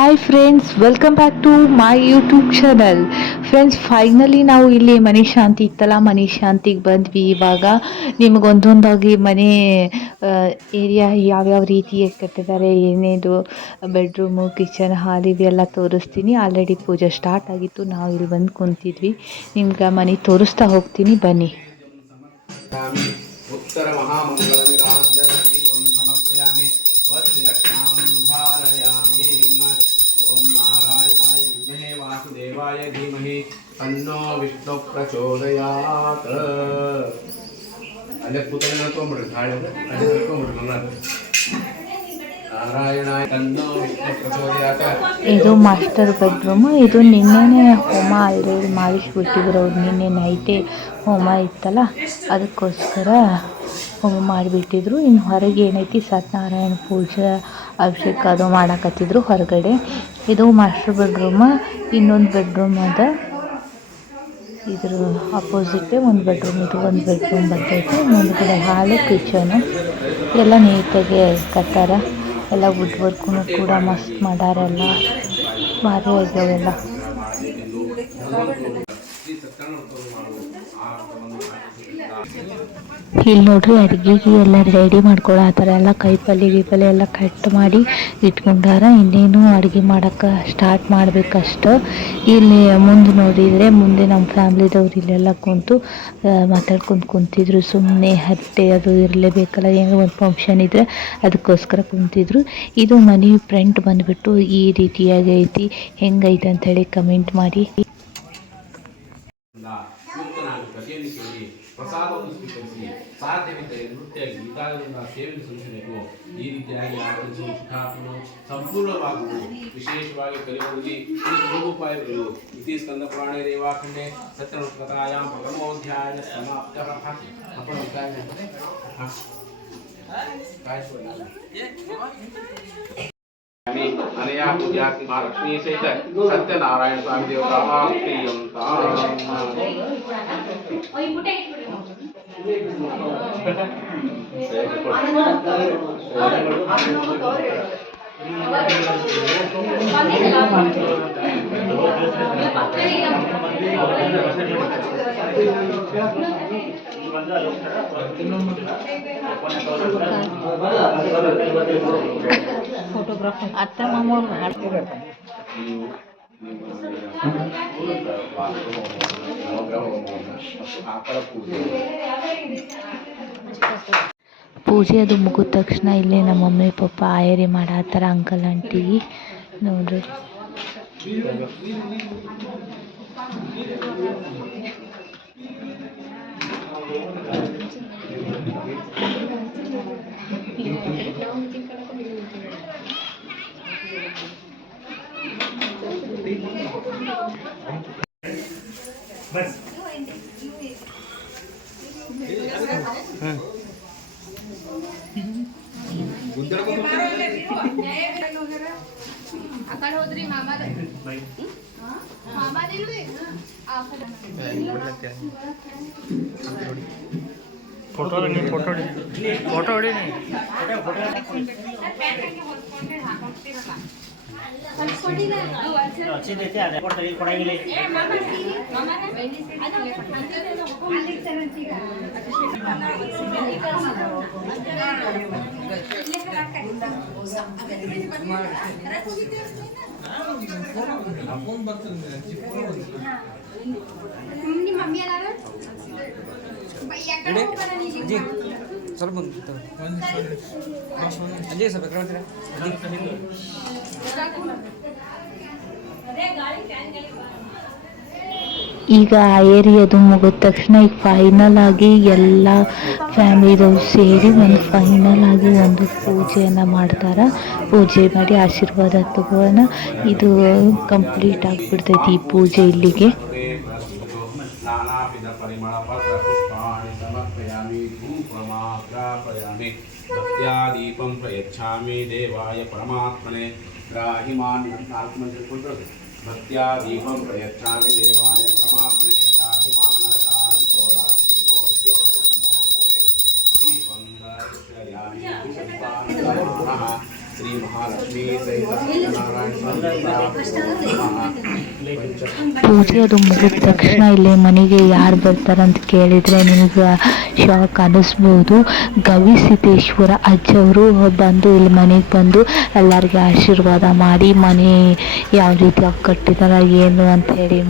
Hi friends, welcome back to my YouTube channel. Friends, finally ನಾವು ಇಲ್ಲಿ ಮನೆ ಶಾಂತಿ ಇತ್ತಲ್ಲ, ಮನೆ ಶಾಂತಿಗೆ ಬಂದ್ವಿ. ಇವಾಗ ನಿಮಗೊಂದೊಂದಾಗಿ ಮನೆ ಏರಿಯಾ ಯಾವ್ಯಾವ ರೀತಿ ಕಟ್ಟಿದ್ದಾರೆ, ಏನೇದು ಬೆಡ್ರೂಮು, ಕಿಚನ್, ಹಾಲ್ ಇದೆಲ್ಲ ತೋರಿಸ್ತೀನಿ. ಆಲ್ರೆಡಿ ಪೂಜೆ ಸ್ಟಾರ್ಟ್ ಆಗಿತ್ತು, ನಾವು ಇಲ್ಲಿ ಬಂದು ಕುಂತಿದ್ವಿ. ನಿಮ್ಗೆ ಮನೆ ತೋರಿಸ್ತಾ ಹೋಗ್ತೀನಿ, ಬನ್ನಿ. उत्तर महामंगल निरांजन दीपं समर्पयामि वत्सलक्ष्मां धारयामि ओम नारायणाय विद्महे वासुदेवाय धीमहि तन्नो विष्णु प्रचोदयात् अल्ले पुतळेನ ತೋಂಬಿಡು ಗಾಳಿ ಅದೇ ತೋಂಬಿಡು ನಾರಾಯಣಾಯ ತನ್ನೋ ವಿಷ್ಣು ಪ್ರಚೋದಯಾತ್. ಇದು ಮಾಸ್ಟರ್ ಬೆಡ್ರೂಮ್. ಇದು ನಿನ್ನೆನೆ ಹೋಮ ಆಲ್ರೆಡಿ ಮಾಡಿಸ್ಬಿಟ್ಟಿದ್ರು ಅವ್ರು. ನಿನ್ನೆ ನೈಟೇ ಹೋಮ ಇತ್ತಲ್ಲ, ಅದಕ್ಕೋಸ್ಕರ ಹೋಮ ಮಾಡಿಬಿಟ್ಟಿದ್ರು. ಇನ್ನು ಹೊರಗೆ ಏನೈತಿ ಸತ್ಯನಾರಾಯಣ ಪೂಜೆ ಅಭಿಷೇಕ ಅದು ಮಾಡಕತ್ತಿದ್ರು ಹೊರಗಡೆ. ಇದು ಮಾಸ್ಟರ್ ಬೆಡ್ರೂಮ್. ಇನ್ನೊಂದು ಬೆಡ್ರೂಮ್ ಅದ, ಇದ್ರ ಅಪೋಸಿಟ್ ಒಂದು ಬೆಡ್ರೂಮ್. ಇದು ಒಂದು ಬೆಡ್ರೂಮ್ ಬರ್ತೈತಿ. ಮುಂದ್ಗಡೆ ಹಾಲು, ಕಿಚನು ಎಲ್ಲ ನೀಟಾಗಿ ಕಟ್ಟಾರ. ಎಲ್ಲ ವುಡ್ ವರ್ಕು ಕೂಡ ಮಸ್ತ್ ಮಾಡ್ಯಾರ. ಎಲ್ಲ ಭಾರಿ ಆಗ್ಯಾವೆಲ್ಲ. ಇಲ್ಲಿ ನೋಡ್ರಿ, ಅಡುಗೆಗೆ ಎಲ್ಲ ರೆಡಿ ಮಾಡ್ಕೊಳತ್ತಾರ. ಎಲ್ಲ ಕೈಪಲ್ಲೆ ಎಲ್ಲ ಕಟ್ ಮಾಡಿ ಇಟ್ಕೊಂಡಾರ. ಇನ್ನೇನು ಅಡುಗೆ ಮಾಡೋಕ್ಕೆ ಸ್ಟಾರ್ಟ್ ಮಾಡ್ಬೇಕಷ್ಟು. ಇಲ್ಲಿ ಮುಂದೆ ನೋಡಿದರೆ, ಮುಂದೆ ನಮ್ಮ ಫ್ಯಾಮ್ಲಿದವ್ರು ಇಲ್ಲೆಲ್ಲ ಕುಂತು ಮಾತಾಡ್ಕೊಂಡು ಕುಂತಿದ್ರು. ಸುಮ್ಮನೆ ಹರಟೆ ಅದು ಇರಲೇಬೇಕಲ್ಲ, ಏನೋ ಒಂದು ಫಂಕ್ಷನ್ ಇದ್ದರೆ ಅದಕ್ಕೋಸ್ಕರ ಕುಂತಿದ್ರು. ಇದು ಮನೆ ಫ್ರಂಟ್ ಬಂದುಬಿಟ್ಟು ಈ ರೀತಿಯಾಗಿ ಐತಿ. ಹೆಂಗೈತೆ ಅಂಥೇಳಿ ಕಮೆಂಟ್ ಮಾಡಿ. ಪ್ರಸಾದವನ್ನು ಸ್ವೀಕರಿಸಿ ಸಾಧ್ಯವಿದ್ದರೆ ನೃತ್ಯ ಗೀತಾದಿಂದ ಸೇವೆಯನ್ನು ಸಲ್ಲಿಸಬೇಕು. ಈ ರೀತಿಯಾಗಿ ಆಚರಿಸುವ ಸುಖಾತ್ಮನು ಸಂಪೂರ್ಣವಾಗುವುದು. ವಿಶೇಷವಾಗಿ ಕಲಿಯುಗದಲ್ಲಿ ಯೋಗೋಪಾಯಗಳು ಇತಿ ಸ್ಕಂದ ಪುರಾಣ ರೇವಾಖಂಡೆ ಸತ್ಯನುಕಥಾಯಾಂ ಪ್ರಥಮೋಧ್ಯಾಯ ಸಮಾಪ್ತಃ. अनया पूजा की महालक्ष्मी सहित सत्यनारायण स्वामी देवता ಫೋಟೋಗ್ರಾಫರ್ ಅತ್ತೆ ಮಾಮ ಪೂಜೆ ಅದು ಮುಗಿದ ತಕ್ಷಣ ಇಲ್ಲೇ ನಮ್ಮ ಮಮ್ಮಿ ಪಪ್ಪ ಆಯರಿ ಮಾಡತ್ತಾರ. ಅಂಕಲ್ ಆಂಟಿ ನೋಡ್ರಿ. ಹೋದ್ರಿ ಮಾಮಾದ ಫೋಟೋ ಹೊಡಿ ಮಮ್ಮಿ ಅಲ್ಲ ಸ್ವಲ್ಪ ಅಜ್ಜಿ ಸ್ವಲ್ಪ ಈಗ ಆ ಏರಿಯಾದು ಮುಗಿದ ತಕ್ಷಣ ಈಗ ಫೈನಲ್ ಆಗಿ ಎಲ್ಲ ಫ್ಯಾಮಿಲಿದವ್ರು ಸೇರಿ ಒಂದು ಫೈನಲ್ ಆಗಿ ಒಂದು ಪೂಜೆಯನ್ನು ಮಾಡ್ತಾರೆ. ಪೂಜೆ ಮಾಡಿ ಆಶೀರ್ವಾದ ತಗೋಣ. ಇದು ಕಂಪ್ಲೀಟ್ ಆಗಿಬಿಡ್ತೈತಿ ಈ ಪೂಜೆ ಇಲ್ಲಿಗೆ. दीपं प्रयच्छामि देवाय परमात्मने राहिमान् भक्त्या दीपं प्रयच्छामि देवाय परमात्मने राहिमान् नरकात् घोराद्विपोज्योत नमोऽस्ते दीपं दर्शयामि श्री महालक्ष्मी सहित सत्यनारायण ಪೂಜೆ ಅದು ಮುಗಿದ ತಕ್ಷಣ ಇಲ್ಲಿ ಮನೆಗೆ ಯಾರು ಬರ್ತಾರಂತ ಕೇಳಿದರೆ ನಿಮಗೆ ಶಾಕ್ ಅನ್ನಿಸ್ಬೋದು. ಗವಿಸಿದ್ದೇಶ್ವರ ಅಜ್ಜವರು ಬಂದು ಇಲ್ಲಿ ಮನೆಗೆ ಬಂದು ಎಲ್ಲರಿಗೆ ಆಶೀರ್ವಾದ ಮಾಡಿ ಮನೆ ಯಾವ ರೀತಿಯಾಗಿ ಕಟ್ಟಿದಾರ ಏನು ಅಂಥೇಳಿ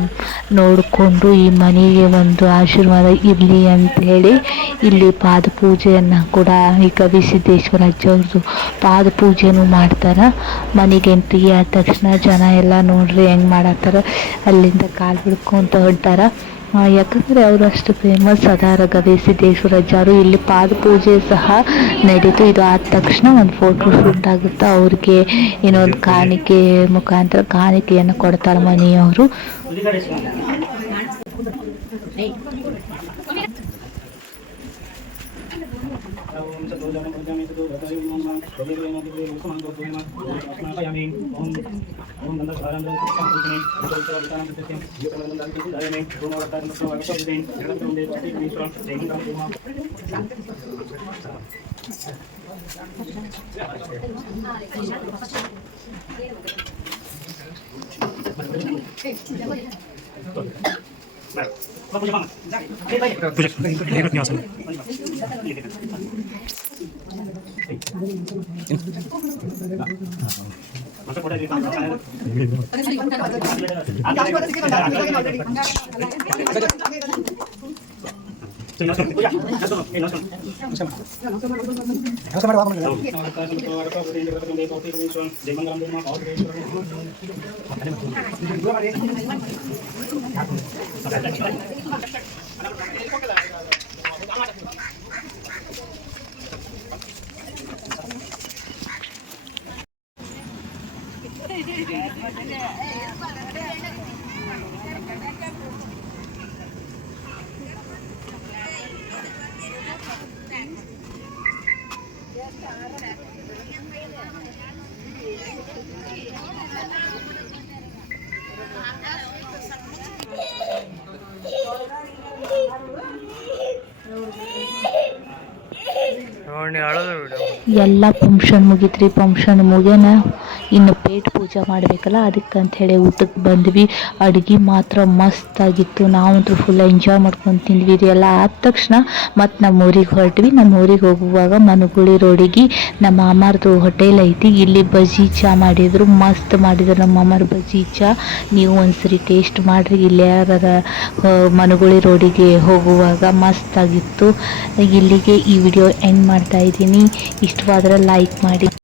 ನೋಡಿಕೊಂಡು ಈ ಮನೆಗೆ ಒಂದು ಆಶೀರ್ವಾದ ಇರಲಿ ಅಂಥೇಳಿ ಇಲ್ಲಿ ಪಾದ ಪೂಜೆಯನ್ನು ಕೂಡ ಈ ಗವಿಸಿದ್ದೇಶ್ವರ ಅಜ್ಜವ್ರದ್ದು ಪಾದ ಪೂಜೆನೂ ಮಾಡ್ತಾರೆ. ಮನೆಗೆ ಎಂಟ್ರಿ ಆದ ತಕ್ಷಣ ಜನ ಎಲ್ಲ ನೋಡ್ರಿ ಹೆಂಗೆ ಮಾಡತ್ತಾರ, ಅಲ್ಲಿಂದ ಕಾಲು ಬಿಡ್ಕೊಂತ ಹೊಂಟಾರ. ಯಾಕಂದರೆ ಅವರು ಅಷ್ಟು ಫೇಮಸ್ ಅದಾರ ಗವಿಸಿದ್ದೇಶ್ವರ ಅಜ್ಜವರು. ಇಲ್ಲಿ ಪಾದ ಪೂಜೆ ಸಹ ನಡೀತು. ಇದು ಆದ ತಕ್ಷಣ ಒಂದು ಫೋಟೋ ಶೂಟ್ ಆಗುತ್ತೆ. ಅವ್ರಿಗೆ ಇನ್ನೊಂದು ಕಾಣಿಕೆ ಮುಖಾಂತರ ಕಾಣಿಕೆಯನ್ನು ಕೊಡ್ತಾರೆ ಮನೆಯವರು. ಎಲ್ಲ ಫಂಕ್ಷನ್ ಮುಗೀತ್ರಿ. ಫಂಕ್ಷನ್ ಮುಗ್ಯನ ಇನ್ನು ಪೇಟ್ ಪೂಜೆ ಮಾಡಬೇಕಲ್ಲ, ಅದಕ್ಕಂತ ಹೇಳಿ ಊಟಕ್ಕೆ ಬಂದ್ವಿ. ಅಡುಗೆ ಮಾತ್ರ ಮಸ್ತಾಗಿತ್ತು. ನಾವಂತೂ ಫುಲ್ ಎಂಜಾಯ್ ಮಾಡ್ಕೊಂಡು ತಿಂದ್ವಿ. ಇದೆಲ್ಲ ಆದ ತಕ್ಷಣ ಮತ್ತು ನಮ್ಮ ಊರಿಗೆ ಹೊರಟ್ವಿ. ನಮ್ಮ ಊರಿಗೆ ಹೋಗುವಾಗ ಮನುಗುಳಿ ರೋಡಿಗೆ ನಮ್ಮ ಮಾಮಾರ್ದು ಹೋಟೆಲ್ ಐತಿ. ಇಲ್ಲಿ ಬಜ್ಜಿ ಚಾ ಮಾಡಿದ್ರು, ಮಸ್ತ್ ಮಾಡಿದ್ರು ನಮ್ಮ ಮಾಮಾರ್ ಬಜ್ಜಿ ಚಾ. ನೀವು ಒಂದ್ಸರಿ ಟೇಸ್ಟ್ ಮಾಡಿರಿ. ಇಲ್ಲಿ ಯಾರ ಮನುಗುಳಿ ರೋಡಿಗೆ ಹೋಗುವಾಗ ಮಸ್ತಾಗಿತ್ತು. ಇಲ್ಲಿಗೆ ಈ ವಿಡಿಯೋ ಎಂಡ್ ಮಾಡ್ತಾ ಇದ್ದೀನಿ. ಇಷ್ಟವಾದರೆ ಲೈಕ್ ಮಾಡಿ.